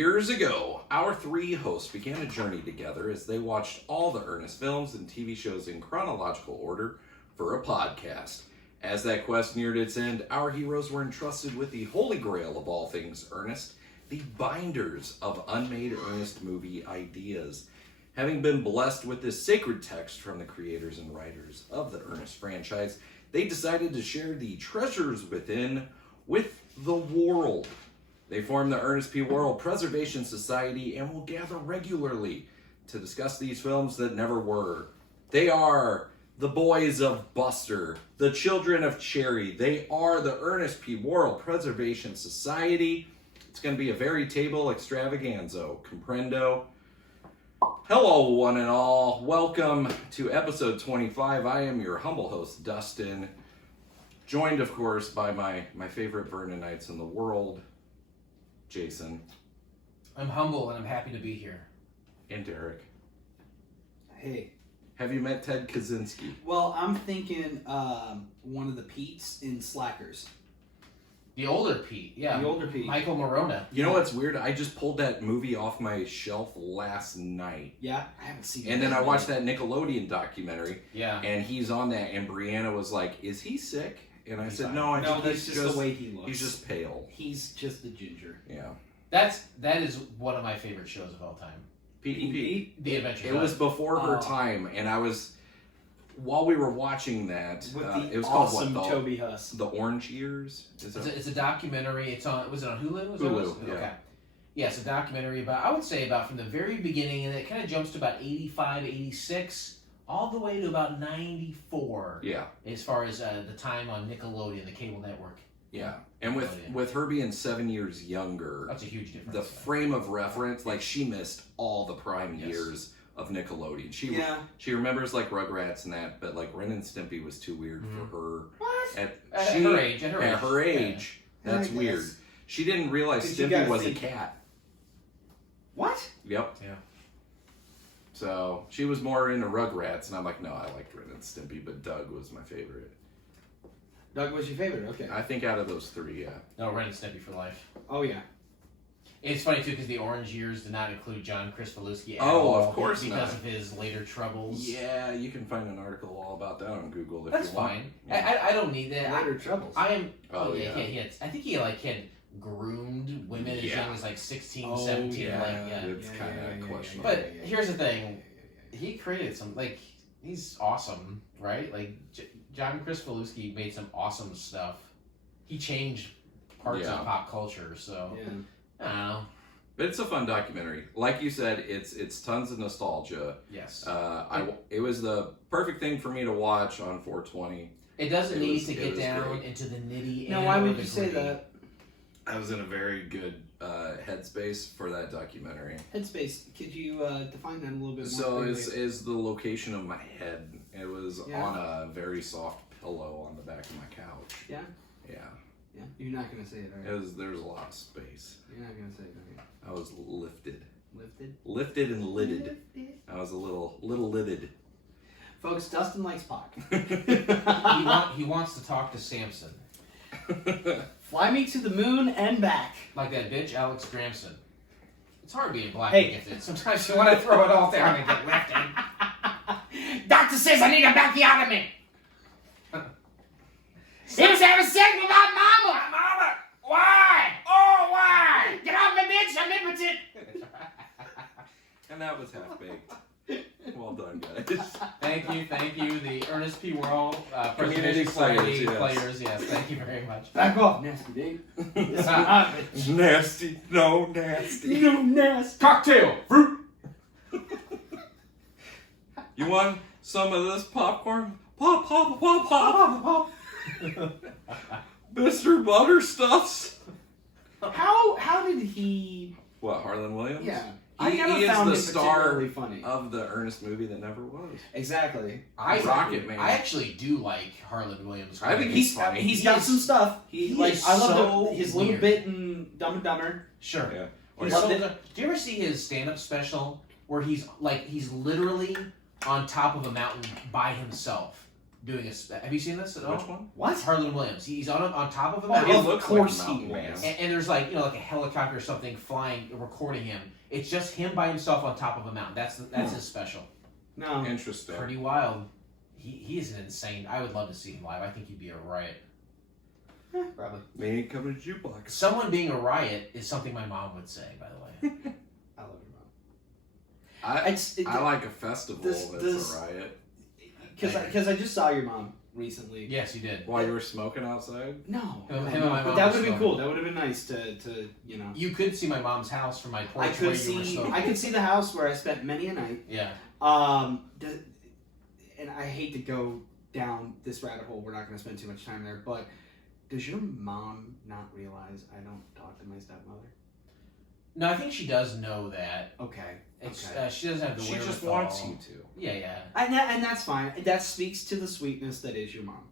Years ago, our three hosts began a journey together as they watched all the Ernest films and TV shows in chronological order for a podcast. As that quest neared its end, our heroes were entrusted with the holy grail of all things Ernest, the binders of unmade Ernest movie ideas. Having been blessed with this sacred text from the creators and writers of the Ernest franchise, they decided to share the treasures within with the world. They formed the Ernest P. Worrell Preservation Society and will gather regularly to discuss these films that never were. They are the boys of Buster, the children of Cherry. They are the Ernest P. Worrell Preservation Society. It's going to be a very table extravaganza. Comprendo. Hello, one and all. Welcome to episode 25. I am your humble host, Dustin. Joined, of course, by my favorite Vernonites in the world, Jason. I'm humble and I'm happy to be here. And Derek. Hey. Have you met Ted Kaczynski? Well, I'm thinking one of the Petes in Slackers. The older Pete, yeah. The older Pete. Michael Morona. You know what's weird? I just pulled that movie off my shelf last night. Yeah, I haven't seen it. And then I watched that Nickelodeon documentary. Yeah. And he's on that, and Brianna was like, "Is he sick?" And I said, "No, I think that's just the way he looks. He's just pale. He's just the ginger." Yeah. That is one of my favorite shows of all time. Pete and Pete. The Adventure. It was before her time, and I was while we were watching that. With it was awesome called what? Toby Huss. The Orange Years. It's a documentary. It's on. Was it on Hulu? Hulu. Yeah. Okay. Yeah, it's a documentary about. I would say about from the very beginning, and it kind of jumps to about 85, 86, all the way to about 94. Yeah. As far as the time on Nickelodeon, the cable network. Yeah, and with her being 7 years younger, that's a huge difference. The frame of reference, like she missed all the prime years of Nickelodeon. She remembers like Rugrats and that, but like Ren and Stimpy was too weird for her. What? At her age. At her age, yeah. that's weird. She didn't realize Stimpy was a cat. What? Yep. Yeah. So she was more into Rugrats, and I'm like, no, I liked Ren and Stimpy, but Doug was my favorite. Doug was your favorite? Okay. I think out of those three, yeah. No, Ren and Stimpy for life. Oh, yeah. It's funny, too, because the Orange Years did not include John Kricfalusi at all. all. Of course because of his later troubles. Yeah, you can find an article all about that on Google if That's you want. fine. Yeah. I don't need that. Later troubles. I am... Oh, yeah. I think he had groomed women as young as 16, 17. Yeah. It's kind of questionable. But here's the thing. He created some... he's awesome, right? John Kricfalusi made some awesome stuff. He changed parts of pop culture, so I don't know. But it's a fun documentary. Like you said, it's tons of nostalgia. Yes. It was the perfect thing for me to watch on 420. It doesn't need to get down into the nitty. No, why would you say that? I was in a very good headspace for that documentary. Headspace. Could you define that a little bit more? So is the location of my head. It was on a very soft pillow on the back of my couch. Yeah? Yeah. Yeah. You're not going to say it, are you? There was a lot of space. You're not going to say it, are you? I was lifted. Lifted? Lifted and lidded. I was a little lidded. Folks, Dustin likes Pac. He wants to talk to Samson. Fly me to the moon and back. Like that bitch, Alex Gramson. It's hard being black Hey. and gifted. Sometimes you want to throw it all down and get lifted. Doctor says I need a backiotomy. He was having sex with my mama. My mama? Why? Oh, why? Get off me, bitch. I'm impotent. And that was half-baked. Well done, guys. Thank you. The Ernest P. Worrell Community Preservation Society players, players, yes. Thank you very much. Back off, nasty Dave. Nasty. No, nasty. No, nasty. Cocktail. Fruit. You want some of this popcorn? Pop, pop, pop, pop, pop. Mr. Butterstuffs. How did he... What, Harlan Williams? Yeah. He found is him the star particularly funny. of the Ernest movie that never was. Exactly. Rocket Man. I actually do like Harlan Williams. I think he's funny. He's got some stuff. I love his little weird. bit in Dumb and Dumber. Sure. Yeah. Do you ever see his stand-up special where he's literally on top of a mountain by himself? doing a. Have you seen this at all? Which one? What? Harlan Williams. He's on top of a Oh, mountain. He of looks course like a he mountain man. was. And there's like like a helicopter or something flying, recording him. It's just him by himself on top of a mountain. That's his special. No. Interesting. Pretty wild. He is an insane. I would love to see him live. I think he'd be a riot. Probably. They ain't coming to jukebox. Someone being a riot is something my mom would say. By the way. I love your mom. I like a festival this- that's this- a riot. Because I just saw your mom recently. Yes, you did. While you were smoking outside? No. Him and no, my but mom that were would have been smoking. cool. That would have been nice to You could see my mom's house from my porch I where could you were see smoking. the house where I spent many a night. Yeah. And I hate to go down this rabbit hole. We're not going to spend too much time there. But does your mom not realize I don't talk to my stepmother? No, I think she does know that. Okay. It's, Okay. she doesn't have the She wherewithal. just wants you to. Yeah, yeah. And that's fine. That speaks to the sweetness that is your mom.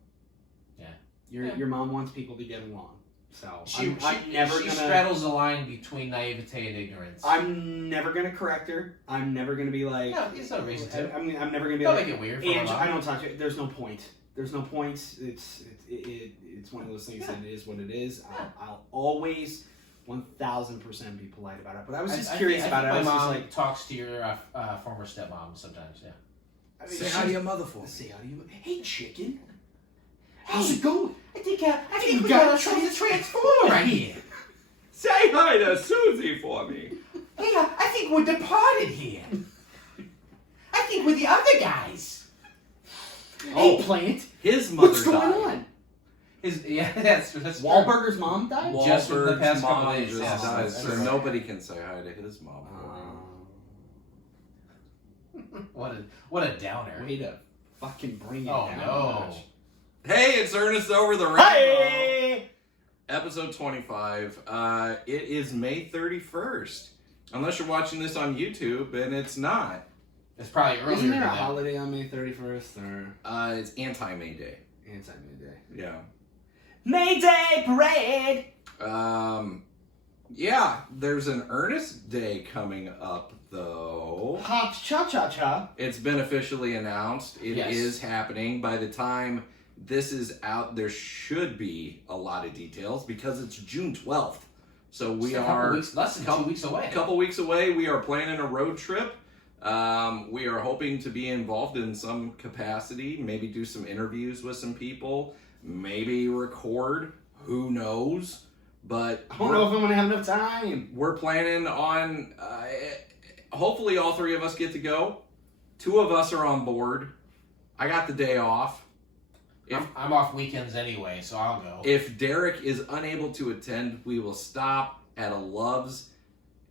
Yeah. Your mom wants people to get along. So She I'm never she gonna. straddles the line between naivete and ignorance. I'm never gonna correct her. I'm never gonna be like. No, there's no reason to. I'm never gonna be Don't like. make it weird for my Ange, mom. I don't talk to you. There's no point. There's no point. It's one of those things that it is what it is. I'll always 1,000% be polite about it. But I was just curious about it. I My was just mom like, talks to your former stepmom sometimes. Yeah. I mean, Say hi to your mother for me. Say hi to you. Hey, chicken. How's it going? I think we got got a transformer right here. Say hi to Susie for me. Hey, I think we're departed here. I think we're the other guys. Hey, plant. His mother What's going died. on? That's true. Wahlburger's mom died. Just within the Wahlberg's past couple mom days, just yes. died, That's so right. nobody can say hi to his mom for me. What a downer. Way to fucking bring it Oh down. no. Hey, it's Ernest Over the Rainbow. Hey! Episode 25. It is May 31st. Unless you're watching this on YouTube, and it's not. It's probably earlier Isn't there than a that. holiday on May 31st or It's Anti-May Day. Anti-May Day? Yeah. May Day Parade! Yeah, there's an Earnest Day coming up, though. Hop cha-cha-cha. It's been officially announced. It is Yes. happening. By the time this is out, there should be a lot of details because it's June 12th. So we are less than 2 weeks away. a couple weeks away. We are planning a road trip. We are hoping to be involved in some capacity, maybe do some interviews with some people, maybe record, who knows. But I don't know if I'm going to have enough time. we're planning on, hopefully all three of us get to go. Two of us are on board. I got the day off. I'm off weekends anyway, so I'll go. If Derek is unable to attend, we will stop at a Love's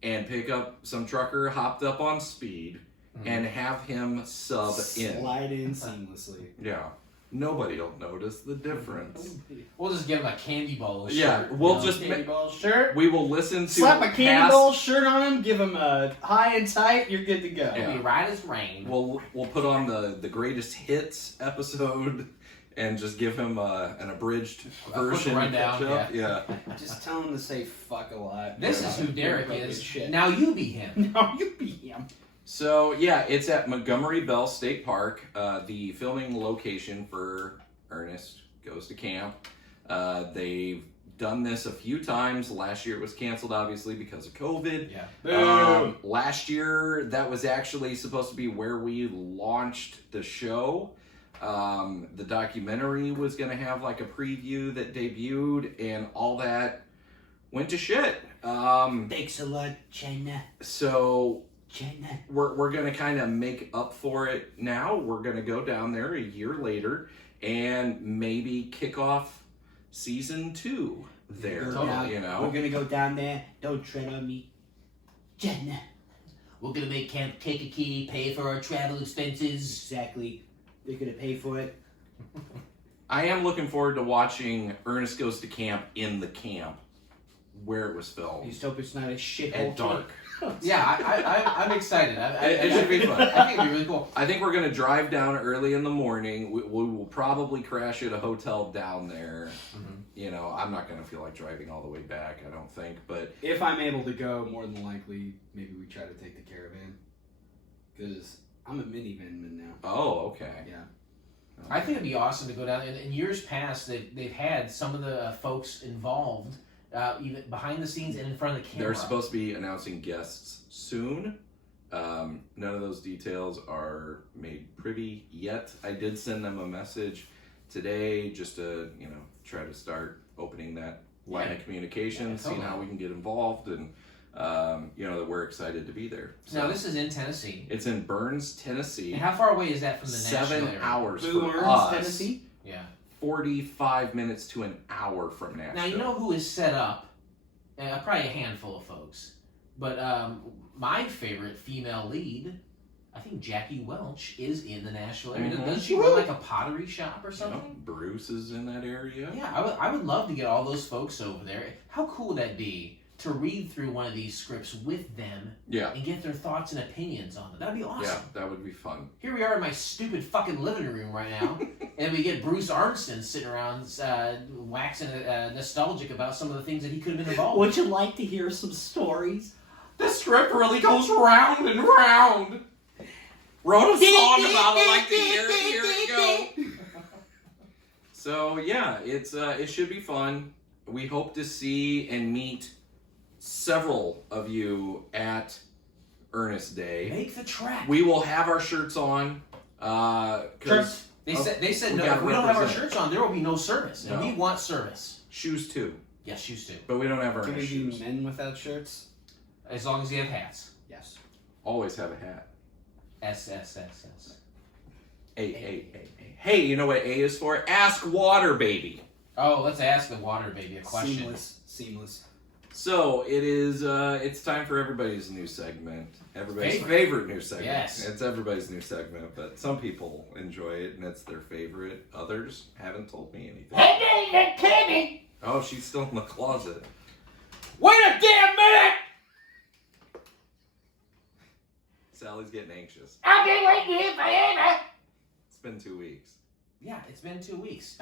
and pick up some trucker hopped up on speed and have him sub in. Slide in seamlessly. Yeah. Nobody will notice the difference. We'll just give him a candy bowl. Yeah, shirt, we'll you know? just Candy ball shirt. we will listen to Slap a candy past- ball shirt on him, give him a high and tight, you're good to go. Yeah. It'll be right as rain. We'll put on the greatest hits episode and just give him an abridged version. rundown, catch up. Yeah. Just tell him to say fuck a lot. This Yeah. is who Derek Appropriate is. shit. Now you be him. No, you be him. So yeah, it's at Montgomery Bell State Park, the filming location for Ernest Goes to Camp. They've done this a few times. Last year it was canceled, obviously, because of COVID. Yeah. Last year, that was actually supposed to be where we launched the show. The documentary was going to have like a preview that debuted, and all that went to shit. Thanks a lot, China. So China. we're going to kind of make up for it now. We're going to go down there a year later and maybe kick off season 2 there. Totally. You know, We're gonna go down there. Don't tread on me. China. We're gonna make camp take a key, pay for our travel expenses. Exactly. They're gonna pay for it. I am looking forward to watching Ernest Goes to Camp in the camp where it was filmed Just hope it's not a shithole. at dark. Yeah, I'm excited. It should be fun. I think it'd be really cool. I think we're going to drive down early in the morning. We will probably crash at a hotel down there. Mhm. You know, I'm not going to feel like driving all the way back, I don't think. But If I'm able to go, more than likely, maybe we try to take the caravan. Because I'm a minivan now. oh, okay. Yeah. I think it'd be awesome to go down. In years past, they've had some of the folks involved, even behind the scenes and in front of the camera. They're supposed to be announcing guests soon. None of those details are made privy yet. I did send them a message today just to, try to start opening that line of communication, seeing how we can get involved, and that we're excited to be there. So, now this is in Tennessee. It's in Burns, Tennessee. And how far away is that from the 7 Nashville area? hours Burns, for us. Tennessee? Yeah. 45 minutes to an hour from Nashville. Now you know who is set up? Probably a handful of folks, but my favorite female lead, I think Jackie Welch, is in the Nashville area. Mhm. Doesn't she run like a pottery shop or something? Yep, Bruce is in that area. Yeah, I would love to get all those folks over there. How cool would that be to read through one of these scripts with them and get their thoughts and opinions on them? That'd be awesome. Yeah, that would be fun. Here we are in my stupid fucking living room right now, and we get Bruce Arnston sitting around waxing nostalgic about some of the things that he could have been involved Would with. you like to hear some stories? The script really goes round and round. Wrote a song about it like the year ago. So yeah, it should be fun. We hope to see and meet several of you at Earnest Day. Make the track. We will have our shirts on. Because They said we no. gotta If we don't have our represent. shirts on, there will be no service, and No. we want service. shoes too, Yes, shoes too. but we don't have Can Earnest we do shoes. men without shirts? As long as you have hats. Yes. Always have a hat. S. A. Hey, you know what A is for? Ask Water Baby. Oh, let's ask the water baby a question. Seamless. So it is. It's time for everybody's new segment. Everybody's favorite new segment. Yes. It's everybody's new segment, but some people enjoy it and it's their favorite. Others haven't told me anything. Hey, Timmy! Oh, she's still in the closet. Wait a damn minute! Sally's getting anxious. I've been waiting here forever! It's been 2 weeks. Yeah, it's been 2 weeks.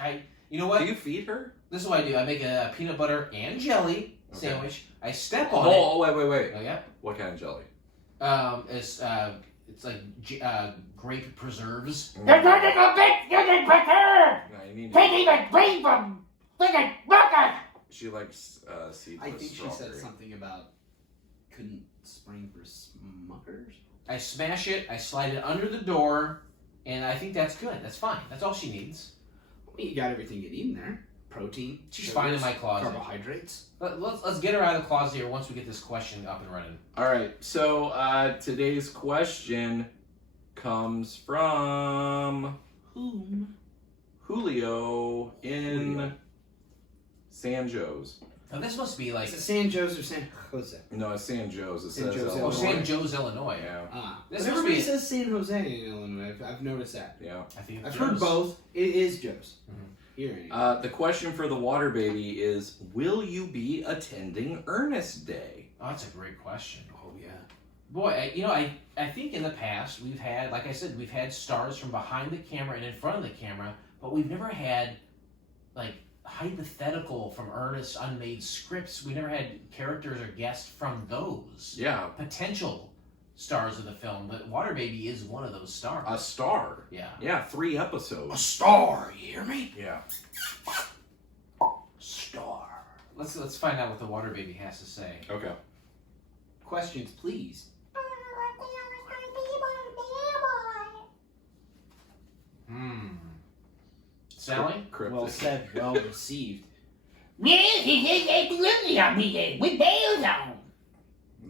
You know what? Do you feed her? This is what I do. I make a peanut butter and jelly sandwich. I step on Oh, wait. it. Oh yeah. What kind of jelly? It's like grape preserves. You're going to go big, you're going to prefer! No, you need Can't to. even breathe from friggin' bucket! She likes seedless I think she said strawberry. something about couldn't spring for Smuckers. I smash it. I slide it under the door, and I think that's good. That's fine. That's all she needs. Well, you got everything you need in there. Protein. She's sugars, fine in my closet. Carbohydrates. Let's get her out of the closet here once we get this question up and running. All right, so today's question comes from Whom? Julio in San Jose. Now this must be like Is it San Jose or San Jose? No, it's San Jose. It San says Jose, oh, Illinois. San Jose, Illinois. Yeah, This But must everybody be- says San Jose in Illinois. I've noticed that. yeah. I think it's I've heard Joe's. both. It is Joe's. Mhm. Here anyway. The question for the water baby is: will you be attending Earnest Day? Oh, that's a great question. Oh yeah. Boy, I think in the past we've had, like I said, we've had stars from behind the camera and in front of the camera, but we've never had like hypothetical from Ernest Unmade scripts. We never had characters or guests from those Yeah, potential stars of the film. But Water Baby is one of those stars. a star. Yeah. Yeah, 3 episodes. Star, you hear me? Yeah. Star. Let's find out what the Water Baby has to say. Okay. Questions, please. Sally? Cryptic. Well said, well received. Yes, he says absolutely I'll be there with bells on.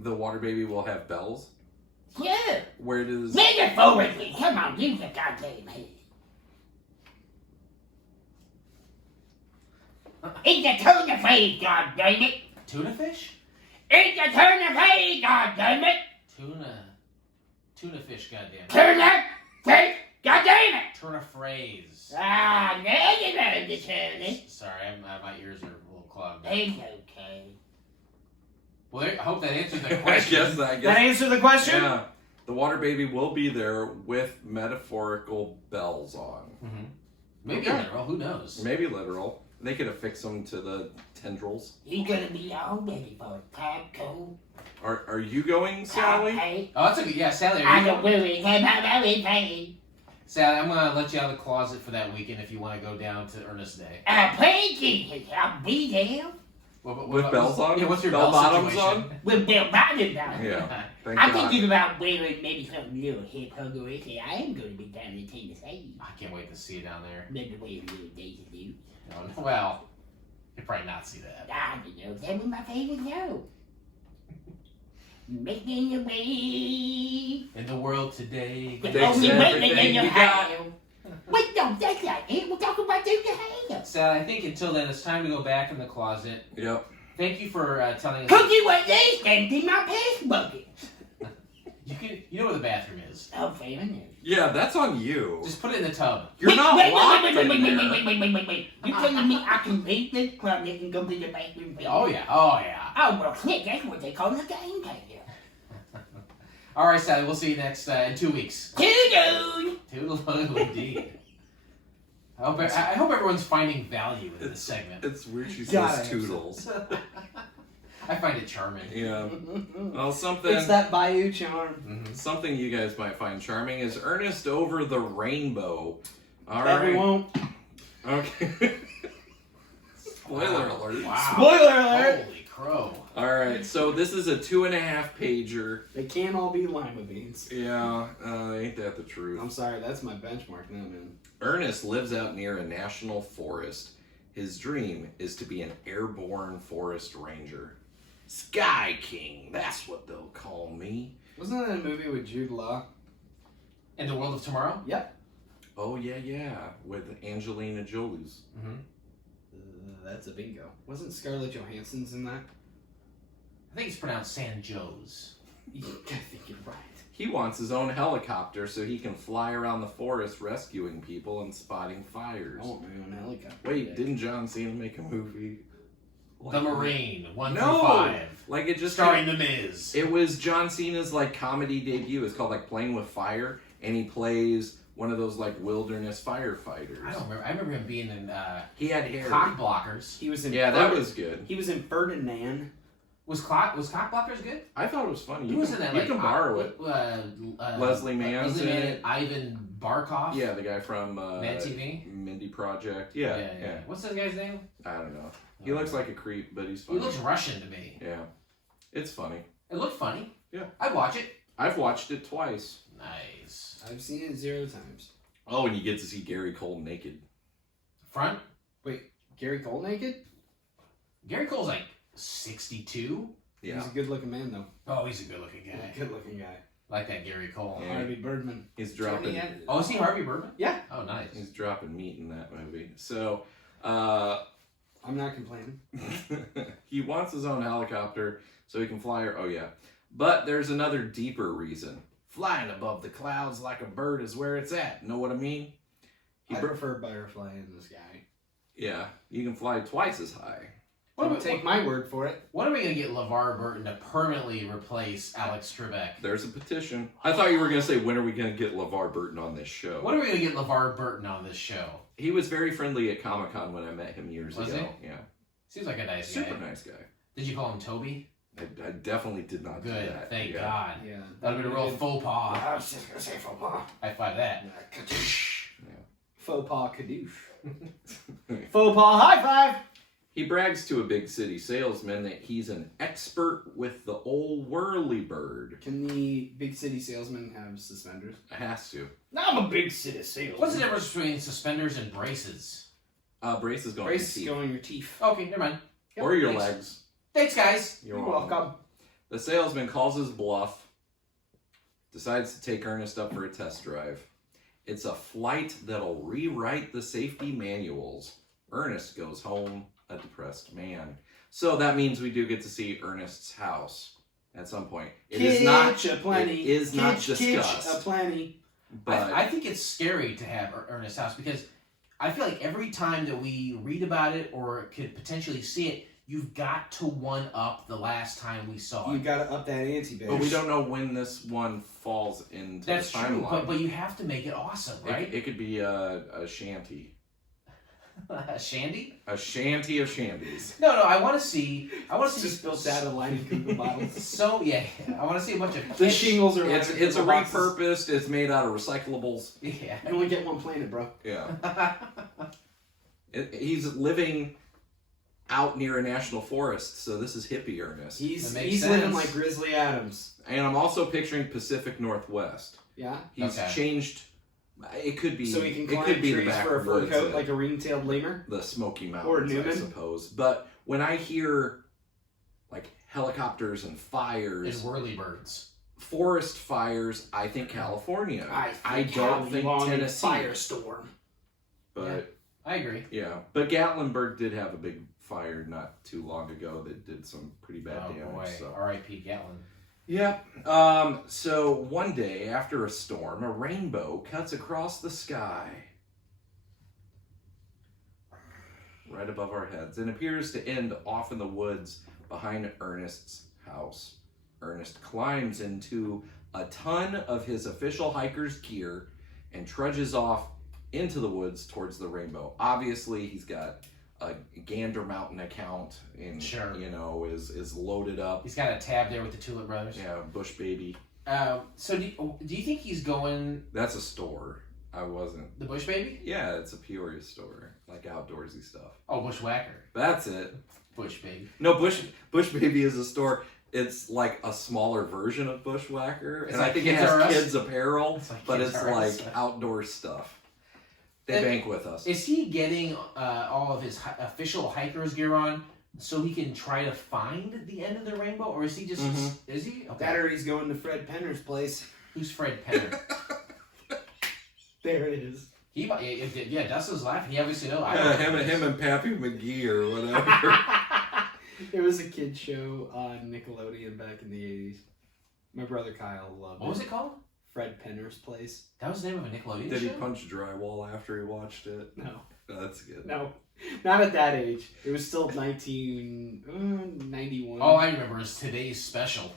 The water baby will have bells. Yeah. Where does? Metaphorically, come on, use the goddamn head. It's a turn of phrase, goddammit. Tuna fish? It's a turn of phrase, goddammit. Tuna fish, goddamn. Turn of phrase, goddammit. Turn a phrase. Ah, now you learn to turn it. Sorry, my ears are a little clogged. It's okay. Well, I hope that answered the I question. guess. That answer the question? Yeah. The water baby will be there with metaphorical bells on. Mm-hmm. Maybe Okay. literal. Who knows? Maybe literal. They could affix them to the tendrils. You gonna be all ready for a taco? Are you going, Sally? Okay. Oh, that's a good. Yeah, Sally. Are I'm you a worry about everything. Sally, I'm gonna let you out of the closet for that weekend if you want to go down to Ernest Day. Praise Jesus, I'll be there. With bells on? Yeah, what's your bell bell bottoms situation? on? With Bill Biden on. Yeah. Thank I'm God. thinking about wearing maybe something little hip huggery. I am going to be down in Tennessee. I can't wait to see you down there. Maybe wear a little Daisy Duke. No, well, you'll probably not see that. I don't know. That was my favorite show. Making your way. In the world today. The Takes only way everything to you get got. your Wait, no, that's not it. We're talking about doing your hair. Sally, I think until then it's time to go back in the closet. Yep. Thank you for telling us. Cookie was this empty my piss bucket. You know where the bathroom is. Oh, fair enough. Yeah, that's on you. Just put it in the tub. You're not locked wait, in wait, there. wait. You telling me I can leave this closet and go to the bathroom? Oh yeah, oh yeah. Oh, well, shit, that's what they call a game changer. All right, Sally, we'll see you next in 2 weeks. Toodle! Toodaloo, indeed. I hope everyone's finding value in this segment. It's weird she God, I says hope so. toodles. I find it charming. Yeah. Well, something. It's that Bayou charm. Mm-hmm. Something you guys might find charming is Ernest Over the Rainbow. All That we right. won't. Okay. Spoiler alert. Wow. Spoiler alert! Holy crow. All right. So this is a 2.5 pager. They can't all be lima beans. Yeah. Ain't that the truth? I'm sorry, that's my benchmark now, man. Ernest lives out near a national forest. His dream is to be an airborne forest ranger. Sky King, that's what they'll call me. Wasn't that a movie with Jude Law? In the World of Tomorrow? Yep. Oh, yeah, with Angelina Jolie's. Mm-hmm. That's a bingo. Wasn't Scarlett Johansson's in that? I think it's pronounced San Joe's. I think you're right. He wants his own helicopter so he can fly around the forest rescuing people and spotting fires. I want my own helicopter. Wait, didn't John Cena make a movie? The Marine, 1 No! through 5. Like it just Starring The Miz. It was John Cena's like comedy debut. It's called like Playing with Fire, and he plays one of those like wilderness firefighters. I don't remember. I remember him being in He had hair. Cock Blockers. He was in Yeah, that was good. He was in Ferdinand. Was Cock Blockers good? I thought it was funny. Who was in that? You like, can borrow it. Leslie Mann's Leslie in Mann, it. Ivan Barkov. Yeah, the guy from Mad TV. Mindy Project. Yeah. What's that guy's name? I don't know. He looks like a creep, but he's He funny. looks Russian to me. Yeah, it's funny. It looked funny. Yeah. I'd watch it. I've watched it twice. Nice. I've seen it 0 times. Oh, and you get to see Gary Cole naked. Front. Wait, Gary Cole naked? Gary Cole's like 62. Yeah, He's a good looking man, though. Oh, he's a good-looking guy. Good looking guy. Like that Gary Cole. Yeah. Harvey Birdman. he's dropping. Oh, is he Harvey Birdman? Yeah. Oh, nice. He's dropping meat in that movie. So, I'm not complaining. he wants his own helicopter so he can fly. Oh yeah, but there's another deeper reason. Flying above the clouds like a bird is where it's at. Know what I mean? I prefer butterfly in the sky. Yeah, you can fly twice as high. Don't take my word for it. When are we going to get LeVar Burton to permanently replace Alex Trebek? There's a petition. I thought you were going to say, when are we going to get LeVar Burton on this show? When are we going to get LeVar Burton on this show? He was very friendly at Comic-Con when I met him years Was ago. he? Yeah. Seems like a nice guy. Super nice guy. Did you call him Toby? I definitely did not do Good, that. thank Yeah. God. Yeah. That would have been a real faux pas. I was just going to say faux pas. High five that. Faux pas kadoosh. Faux pas high five! He brags to a big city salesman that he's an expert with the old whirly bird. Can the big city salesman have suspenders? Has to. I'm a big city salesman. What's the difference between suspenders and braces? Braces going Brace in your go teeth. in your teeth. Okay, never mind. Or your Thanks. legs. Thanks, guys. You're welcome. The salesman calls his bluff, decides to take Ernest up for a test drive. It's a flight that'll rewrite the safety manuals. Ernest goes home a depressed man. So that means we do get to see Ernest's house at some point. It is not discussed. Aplenty. But I think it's scary to have Ernest's house because I feel like every time that we read about it or could potentially see it, you've got to one up the last time we saw You it. gotta up that ante, baby. but we don't know when this one falls into That's the true, timeline. but you have to make it awesome, right? It could be a shanty. Shandy? A shanty of shandies. No, I want to see. Just built out of Lining Koopa bottles. So yeah, I want to see a bunch of The shingles are. It's Lining a Koopa boxes. repurposed. It's made out of recyclables. Yeah. You only get one planet, bro. Yeah. He's living out near a national forest, so this is hippie Ernest. He's makes living sense. like Grizzly Adams. And I'm also picturing Pacific Northwest. Yeah. He's Okay. changed. It could be. So he can it climb could be the trees for a fur backwoods, coat like a ring-tailed lemur. the Smoky Or Mountains, I Newman. suppose. But when I hear like helicopters and There's fires, whirlybirds. forest fires, I think California. I think don't think Cali wanted Tennessee. Firestorm. But I agree. yeah, but Gatlinburg did have a big fire not too long ago that did some pretty bad Oh damage. boy. So. R.I.P. Gatlin. Yeah. So one day after a storm, a rainbow cuts across the sky right above our heads and appears to end off in the woods behind Ernest's house. Ernest climbs into a ton of his official hiker's gear and trudges off into the woods towards the rainbow. Obviously, he's got a Gander Mountain account and Sure. is loaded up. He's got a tab there with the Tulip Brothers. Yeah, Bush Baby. So do you think he's going That's a store. I wasn't. the Bush Baby? Yeah, it's a Peoria store, like outdoorsy stuff. Oh, Bushwhacker. That's it. Bush Baby. No, Bush Baby is a store. It's like a smaller version of Bushwhacker, It's and like I think it Kids R has Us? kids apparel, It's like but Kids it's R Us. like outdoor stuff. They And- bank with us. Is he getting all of his official hiker's gear on so he can try to find the end of the rainbow, or is he just is he? Okay. That or he's going to Fred Penner's place. Who's Fred Penner? There it is. Yeah, Dustin's laughing. He obviously knows. Him and Pappy McGee or whatever. It was a kid show on Nickelodeon back in the 80s. My brother Kyle loved What was it called? Fred Penner's place. That was the name of a Nickelodeon Did he show? punch drywall after he watched it? No. Oh, that's good. No. Not at that age. It was still 1991. All I remember is Today's Special.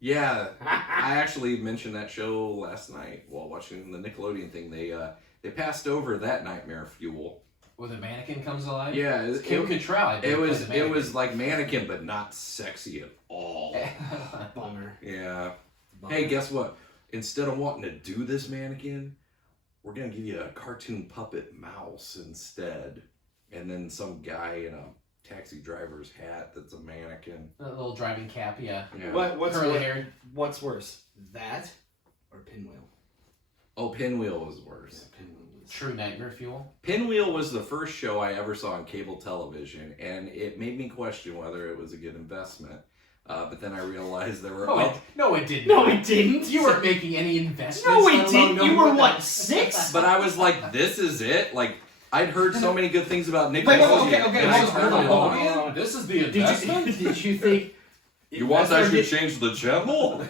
Yeah, I actually mentioned that show last night while watching the Nickelodeon thing. They passed over that Nightmare Fuel. Where the mannequin comes alive? Yeah, Kim Cattrall. I think, it plays the was like Mannequin, but not sexy at all. mannequin. Bummer. Yeah. Bummer. Hey, guess what? Instead of wanting to do this Mannequin, we're gonna give you a cartoon puppet mouse instead, and then some guy in a taxi driver's hat that's a mannequin. A little driving cap, yeah. Yeah. What's Curly worse? hair. What's worse? That or Pinwheel? Oh, Pinwheel was worse. Pinwheel was True Nightmare Fuel. Pinwheel was the first show I ever saw on cable television, and it made me question whether it was a good investment. But then I realized there were. No, it didn't. No, it didn't. You weren't making any investments. No, let it alone didn't. knowing You were the- what, 6? But I was like, this is it? Like, I'd heard so many good things about Nickelodeon. But okay, and I hold turned on, it hold on. on. This is the Did investment. you did you think? You want or I should did- change the channel?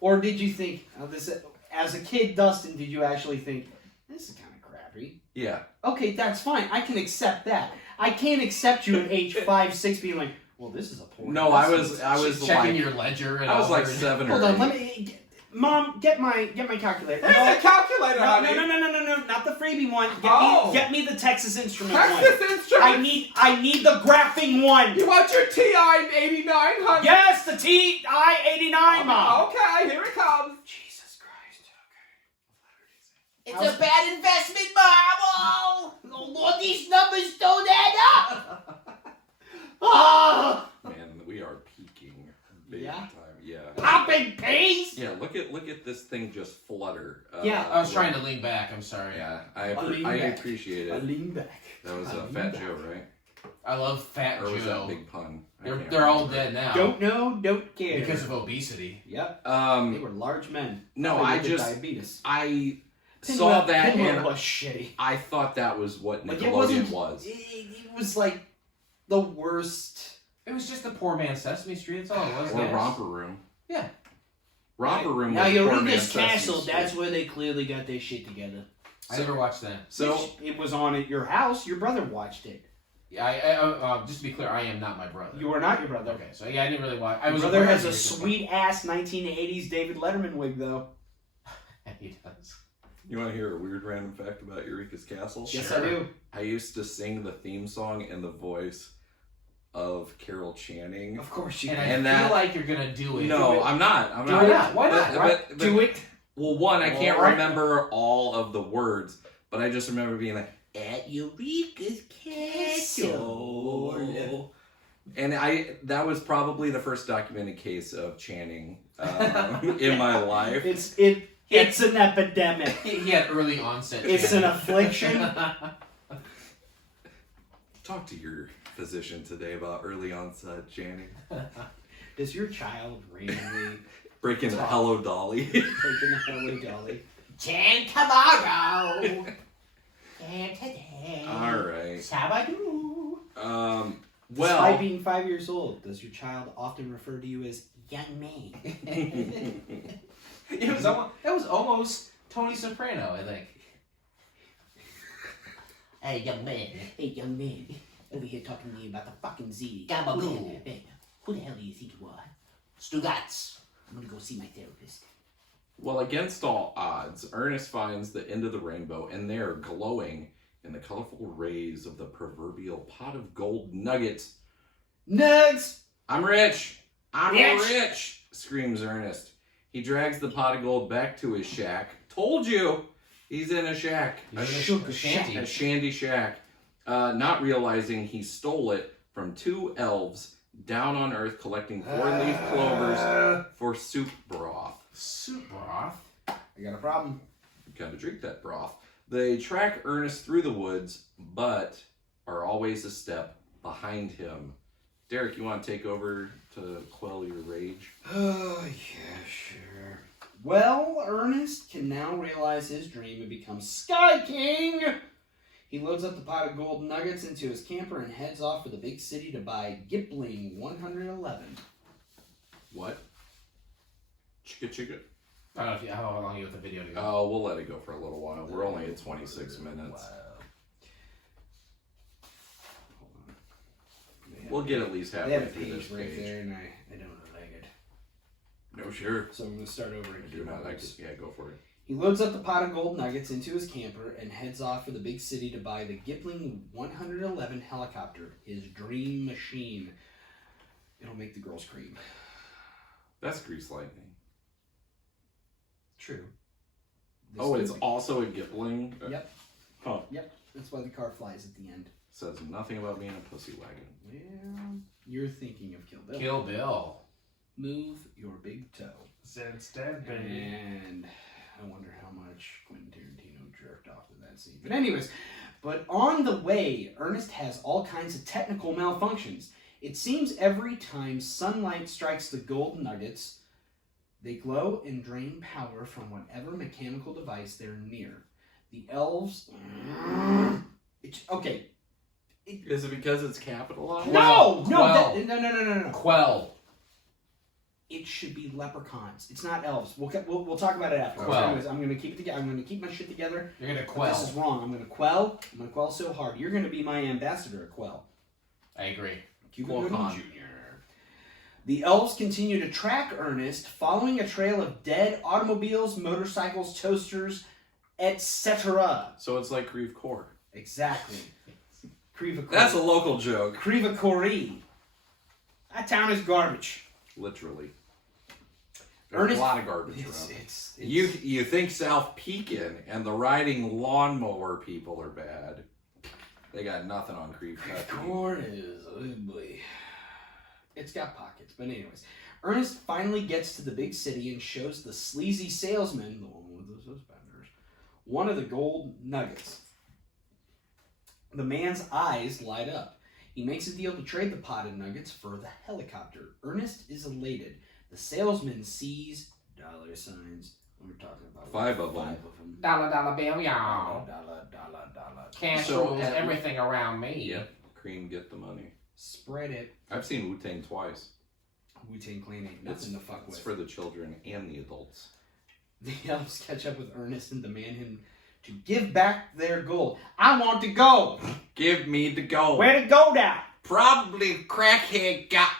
Or did you think this as a kid, Dustin? Did you actually think this is kind of crappy? Yeah. Okay, that's fine. I can accept that. I can't accept you at age 5, 6 being like, well, this is a poor. No, I investment." was Checking like, your ledger. And I was all like your- 7 or Hold on, 8. let me. Mom, get my calculator. Here's No, the calculator, no, honey. no, not the freebie one. Oh. Get me the Texas Instrument Texas one. Instruments. I need the graphing one. You want your TI-89, honey? Yes, the TI-89, Mom. Okay, here it comes. Jesus Christ. It's a bad investment, Mom. Oh, Lord, these numbers don't add up. Oh, Man, we are peaking big Yeah? time. Yeah. popping paste. Yeah, look at this thing just flutter. Yeah, I was trying to lean back. I'm sorry. Yeah, I'll lean I back. appreciate I it. lean back. That was I a lean Fat back. Joe, right? I love Fat Or was that Joe. Big Pun? I They're can't all remember. dead now. Don't know, don't care. Because of obesity. Yep, they Um, were large men. no, Probably I with just diabetes. I saw that Pinwheel and was shitty. I thought that was what Like, Nickelodeon was. It was like the worst. It was just a poor man's Sesame Street. That's all it was. Or guys. Romper Room. Yeah. Romper Room Now was you poor read man's this Sesame castle. Street. That's where they clearly got their shit together. I never watched that. So Which it was on at your house. Your brother watched it. Yeah, I just to be clear, I am not my brother. You are not your brother. Okay, so yeah, I didn't really watch. I Your was brother aware has of a it. sweet ass 1980s David Letterman wig though. He does. You want to hear a weird random fact about Eureka's Castle? Yes, I do. I used to sing the theme song in the voice of Carol Channing. Of course you And can. I feel like you're gonna do it. No, I'm not. I'm Do not. it. Why not? But- Do it. Well, one, I can't Alright. remember all of the words, but I just remember being like, At Eureka's Castle. and that was probably the first documented case of Channing in my life. It's an epidemic. He had early onset. It's an affliction. Talk to your physician today about early onset Channing. Does your child randomly Breaking the Hello Dolly. break in the Hello Dolly? Chan tomorrow. And today. All right. Sabadoo. Well, Despite being 5 years old, does your child often refer to you as Young man. It was almost Tony Soprano, I think. Hey, young man. Hey, young man, over here talking to me about the fucking Z. Gabagoo. Who the hell do you think you are? Stugats. I'm gonna go see my therapist. well, against all odds, Ernest finds the end of the rainbow, and there, glowing in the colorful rays of the proverbial pot of gold nuggets. Nugs! I'm rich! I'm Rich! rich! Screams Ernest. He drags the pot of gold back to his shack. Told you! He's in a shack. He's in a sugar shanty. A shandy shack. Not realizing he stole it from two elves down on Earth collecting four-leaf clovers for soup broth. Soup broth. I got a problem. Gotta drink that broth. They track Ernest through the woods, but are always a step behind him. Derek, you want to take over to quell your rage? Oh, yeah, sure. Well, Ernest can now realize his dream and become Sky King! He loads up the pot of gold nuggets into his camper and heads off for the big city to buy Gipling 111. What? Chicka. I don't know how long you want the video to go. Oh, we'll let it go for a little while. We're only at 26 minutes. Hold on. They have We'll get at least They halfway have a through this page right page. there, and I don't like it. No, sure. So I'm going to start over I and do not like it. Yeah, go for it. He loads up the pot of gold nuggets into his camper and heads off for the big city to buy the Gipling 111 helicopter, his dream machine. It'll make the girls scream. That's Grease Lightning. True. Oh, it's also a Gipling? Yep. Huh. Yep. That's why the car flies at the end. Says nothing about being a pussy wagon. Well, you're thinking of Kill Bill. Kill Bill. Move your big toe. Zed's dead, And I wonder how much Quentin Tarantino jerked off to that scene. But anyways, on the way, Ernest has all kinds of technical malfunctions. It seems every time sunlight strikes the gold nuggets, they glow and drain power from whatever mechanical device they're near. The elves... Okay. Is it because it's capitalized? No! Quell. No. Quell. It should be leprechauns. It's not elves. We'll talk about it after. Quell. Anyways, I'm gonna keep it together. I'm gonna keep my shit together. You're gonna But quell. this is wrong. I'm gonna quell. So hard. You're gonna be my ambassador at Quell. I agree. Cuba Quell Gooding Con. Jr. The elves continue to track Ernest, following a trail of dead automobiles, motorcycles, toasters, etc. So it's like Grieve Core. Exactly. Creva That's a local joke. Creva Corrie. That town is garbage. Literally. There's Ernest, a lot of garbage It's, around. it's, You think South Pekin and the riding lawnmower people are bad. They got nothing on Creep Cut. Corn is ugly. It's got pockets, but anyways. Ernest finally gets to the big city and shows the sleazy salesman, the one with the suspenders, one of the gold nuggets. The man's eyes light up. He makes a deal to trade the pot of nuggets for the helicopter. Ernest is elated. The salesman sees dollar signs. We're talking about Five of them. Dollar bill, y'all. Dollar. Cash So rules at- everything around me. Yep. Cream, get the money. Spread it. I've seen Wu-Tang twice. Wu-Tang Clan ain't nothing to fuck with. It's for the children and the adults. The elves catch up with Ernest and demand him to give back their gold. I want to go. Give me the gold. Where to go now? Probably crackhead got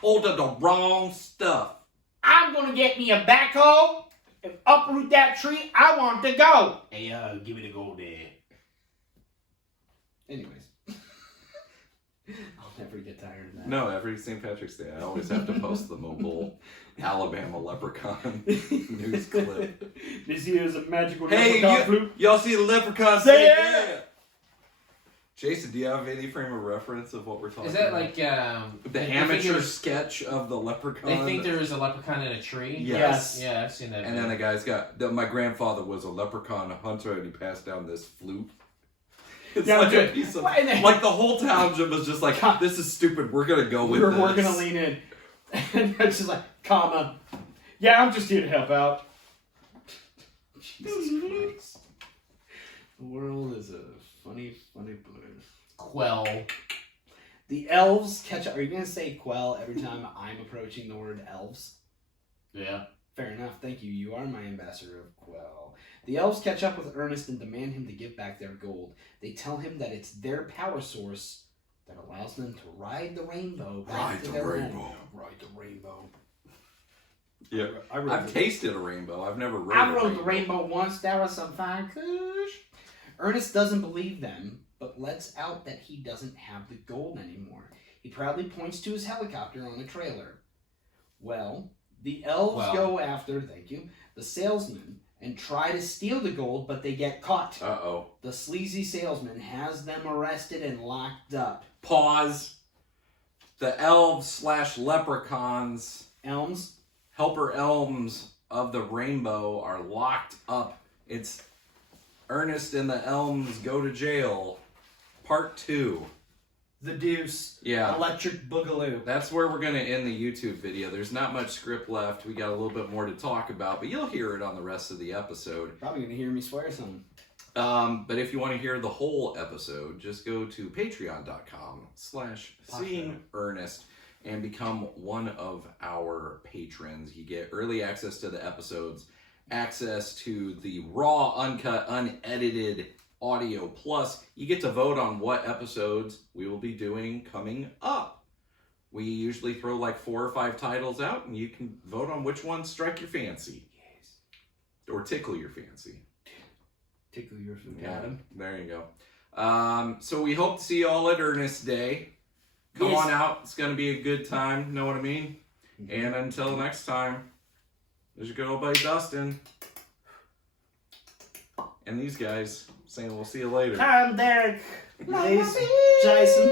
hold of the wrong stuff. I'm gonna get me a backhoe uproot that tree. I want to go. Hey, give me the gold there. Anyways. I'll never get tired of that. No, every St. Patrick's Day, I always have to post the mobile Alabama leprechaun news clip. This here is a magical Hey, leprechaun flute. y'all see the leprechaun? Say Yeah. Jason, do you have any frame of reference of what we're talking about? Is that like the amateur sketch of the leprechaun? They think there is a leprechaun in a tree. Yes. Yeah, I've seen that. And then the guy's got, my grandfather was a leprechaun hunter and he passed down this flute. It's Yeah, like dude. a piece of, Why in the- like the whole township was just like, this is stupid, we're gonna go with this. We're gonna lean in. And it's just like, comma. Yeah, I'm just here to help out. Jesus Christ. The world is a funny, funny place. Quell. The elves catch up. Are you gonna say quell every time I'm approaching the word elves? Yeah. Fair enough, thank you. You are my ambassador of quell. The elves catch up with Ernest and demand him to give back their gold. They tell him that it's their power source that allows them to ride the rainbow back to their home. Ride the rainbow. Yeah. I've tasted a rainbow. I've never rode I a rode the rainbow once. That was some fine kush. Ernest doesn't believe them, but lets out that he doesn't have the gold anymore. He proudly points to his helicopter on the trailer. Well, the elves go after, the salesman and try to steal the gold, but they get caught. Uh-oh. The sleazy salesman has them arrested and locked up. Pause. The elves / leprechauns, helper elms of the rainbow are locked up. It's Ernest and the elms go to jail. Part 2. The Deuce. Yeah. Electric Boogaloo. That's where we're going to end the YouTube video. There's not much script left. We got a little bit more to talk about, but you'll hear it on the rest of the episode. Probably going to hear me swear some. But if you want to hear the whole episode, just go to patreon.com/seeingernest and become one of our patrons. You get early access to the episodes, access to the raw, uncut, unedited audio, plus you get to vote on what episodes we will be doing coming up. We usually throw like 4 or 5 titles out, and you can vote on which ones strike your fancy. Yes. Or tickle your fancy. Tickle your food, Yeah, Adam. there you go. So we hope to see you all at Ernest Day. Come on out. It's going to be a good time. Know what I mean? Mm-hmm. And until next time, there's your good old buddy Dustin. And these guys saying we'll see you later. I'm Derek. Jason.